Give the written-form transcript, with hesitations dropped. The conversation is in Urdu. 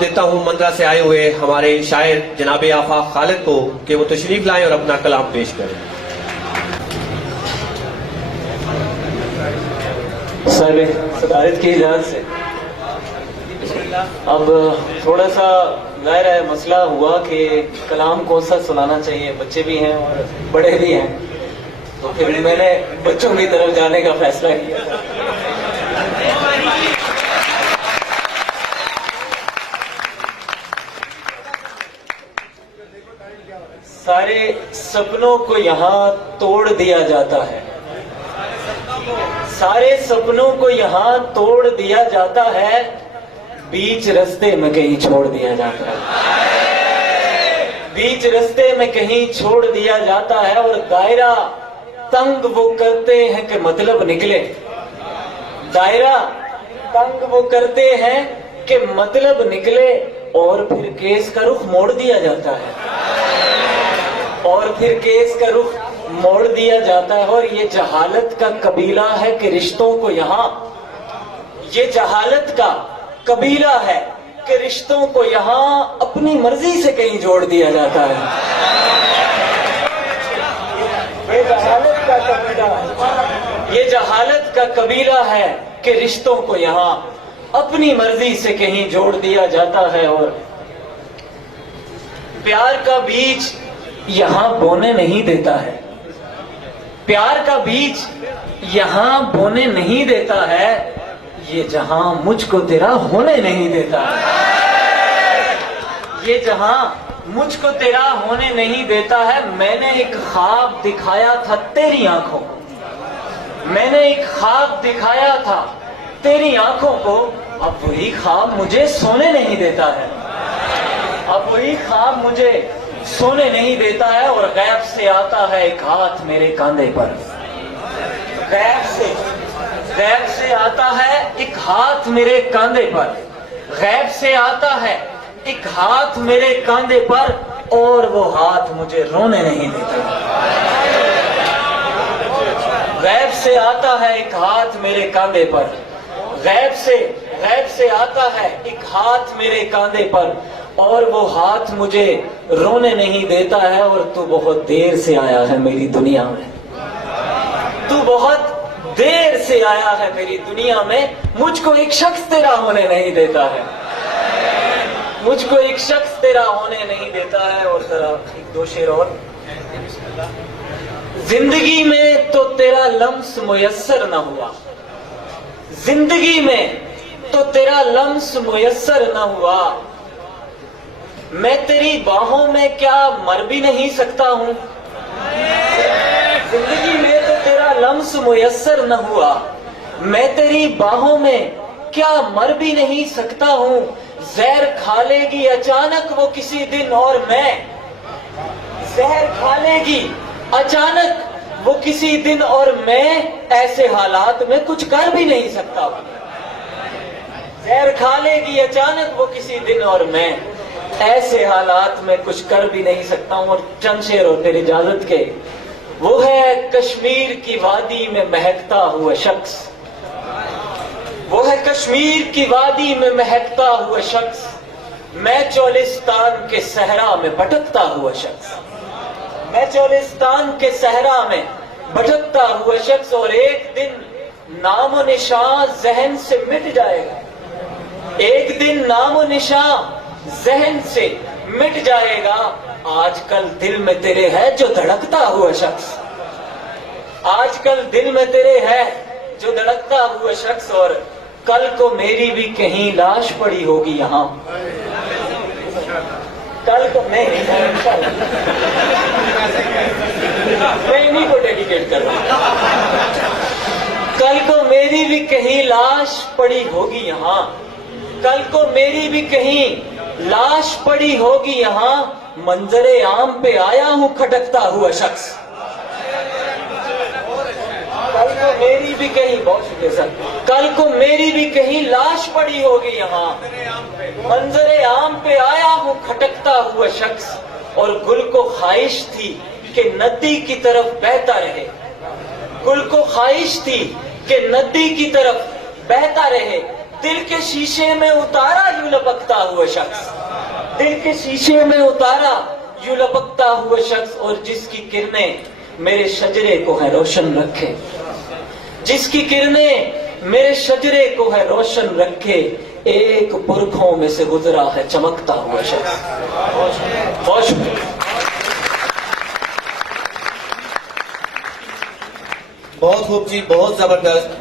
دیتا ہوں مندرہ سے آئے ہوئے ہمارے شاعر جناب آفاق خالد کو کہ وہ تشریف لائیں اور اپنا کلام پیش کریں۔ صاحب صدارت کی اجازت سے اب تھوڑا سا ظاہر ہے مسئلہ ہوا کہ کلام کون سا سنانا چاہیے، بچے بھی ہیں اور بڑے بھی ہیں، تو پھر میں نے بچوں کی طرف جانے کا فیصلہ کیا۔ سارے سپنوں کو یہاں توڑ دیا جاتا ہے، سارے سپنوں کو یہاں توڑ دیا جاتا ہے، بیچ رستے میں کہیں چھوڑ دیا جاتا ہے، بیچ رستے میں کہیں چھوڑ دیا جاتا ہے، اور دائرہ تنگ وہ کرتے ہیں کہ مطلب نکلے، دائرہ تنگ وہ کرتے ہیں کہ مطلب نکلے، اور پھر کیس کا رخ موڑ دیا جاتا ہے، اور پھر کیس کا رخ موڑ دیا جاتا ہے۔ اور یہ جہالت کا قبیلہ ہے کہ رشتوں کو یہاں، یہ جہالت کا قبیلہ ہے کہ رشتوں کو یہاں اپنی مرضی سے کہیں جوڑ دیا جاتا ہے۔ یہ جہالت کا قبیلہ ہے، یہ جہالت کا قبیلہ ہے کہ رشتوں کو یہاں اپنی مرضی سے کہیں جوڑ دیا جاتا ہے، اور پیار کا بیج یہاں بونے نہیں دیتا ہے، پیار کا بیج یہاں بونے نہیں دیتا ہے، یہ جہاں مجھ کو تیرا ہونے نہیں دیتا ہے، یہ جہاں مجھ کو تیرا ہونے نہیں دیتا ہے۔ میں نے ایک خواب دکھایا تھا تیری آنکھوں کو، میں نے ایک خواب دکھایا تھا تیری آنکھوں کو، اب وہی خواب مجھے سونے نہیں دیتا ہے، اب وہی خواب مجھے سونے نہیں دیتا ہے۔ اور غیب سے آتا ہے ایک ہاتھ میرے کاندھے پر، غیب سے آتا ہے ایک ہاتھ میرے کاندھے پر، غیب سے آتا ہے ایک ہاتھ میرے کاندھے پر، اور وہ ہاتھ مجھے رونے نہیں دیتا، غیب سے آتا ہے ایک ہاتھ میرے کاندھے پر، غیب سے آتا ہے ایک ہاتھ میرے کاندھے پر، اور وہ ہاتھ مجھے رونے نہیں دیتا ہے۔ اور تو بہت دیر سے آیا ہے میری دنیا میں، تو بہت دیر سے آیا ہے میری دنیا میں، مجھ کو ایک شخص تیرا ہونے نہیں دیتا ہے، مجھ کو ایک شخص تیرا ہونے نہیں دیتا ہے۔ اور ذرا ایک دو شعر اور۔ زندگی میں تو تیرا لمس میسر نہ ہوا، زندگی میں تو تیرا لمس میسر نہ ہوا، میں تیری باہوں میں کیا مر بھی نہیں سکتا ہوں، زندگی میں تو تیرا لمس میسر نہ ہوا، میں تیری باہوں میں کیا مر بھی نہیں سکتا ہوں، زہر کھا لے گی اچانک وہ کسی دن اور میں، زہر کھا لے گی اچانک وہ کسی دن اور میں، ایسے حالات میں کچھ کر بھی نہیں سکتا ہوں، زہر کھا لے گی اچانک وہ کسی دن اور میں، ایسے حالات میں کچھ کر بھی نہیں سکتا ہوں۔ اور چند شعر اور پھر اجازت کے۔ وہ ہے کشمیر کی وادی میں مہکتا ہوا شخص، وہ ہے کشمیر کی وادی میں مہکتا ہوا شخص، میں چولستان کے صحرا میں بھٹکتا ہوا شخص، میں چولستان کے صحرا میں بھٹکتا ہوا شخص، اور ایک دن نام و نشان ذہن سے مٹ جائے گا، ایک دن نام و نشان ذہن سے مٹ جائے گا، آج کل دل میں تیرے ہے جو دھڑکتا ہوا شخص، آج کل دل میں تیرے ہے جو دھڑکتا ہوا شخص، اور کل کو میری بھی کہیں لاش پڑی ہوگی یہاں، کل کو میں انہیں کو ڈیڈیکیٹ کر رہا ہوں، کل کو میری بھی کہیں لاش پڑی ہوگی یہاں، کل کو میری بھی کہیں لاش پڑی ہوگی یہاں، منظر عام پہ آیا ہوں کھٹکتا ہوا شخص، کل کو میری بھی کہیں، بہت شکریہ سر، کل کو میری بھی کہیں لاش پڑی ہوگی یہاں، منظر عام پہ آیا ہوں کھٹکتا ہوا شخص، اور گل کو خواہش تھی کہ ندی کی طرف بہتا رہے، گل کو خواہش تھی کہ ندی کی طرف بہتا رہے، دل کے شیشے میں اتارا یوں لپکتا ہوا شخص، دل کے شیشے میں اتارا یوں لپکتا ہوا شخص، اور جس کی کرنیں میرے شجرے کو ہے روشن رکھے، جس کی کرنیں میرے شجرے کو ہے روشن رکھے، ایک برکھوں میں سے گزرا ہے چمکتا ہوا شخص۔ بہت شکریہ۔ بہت خوب جی، بہت زبردست۔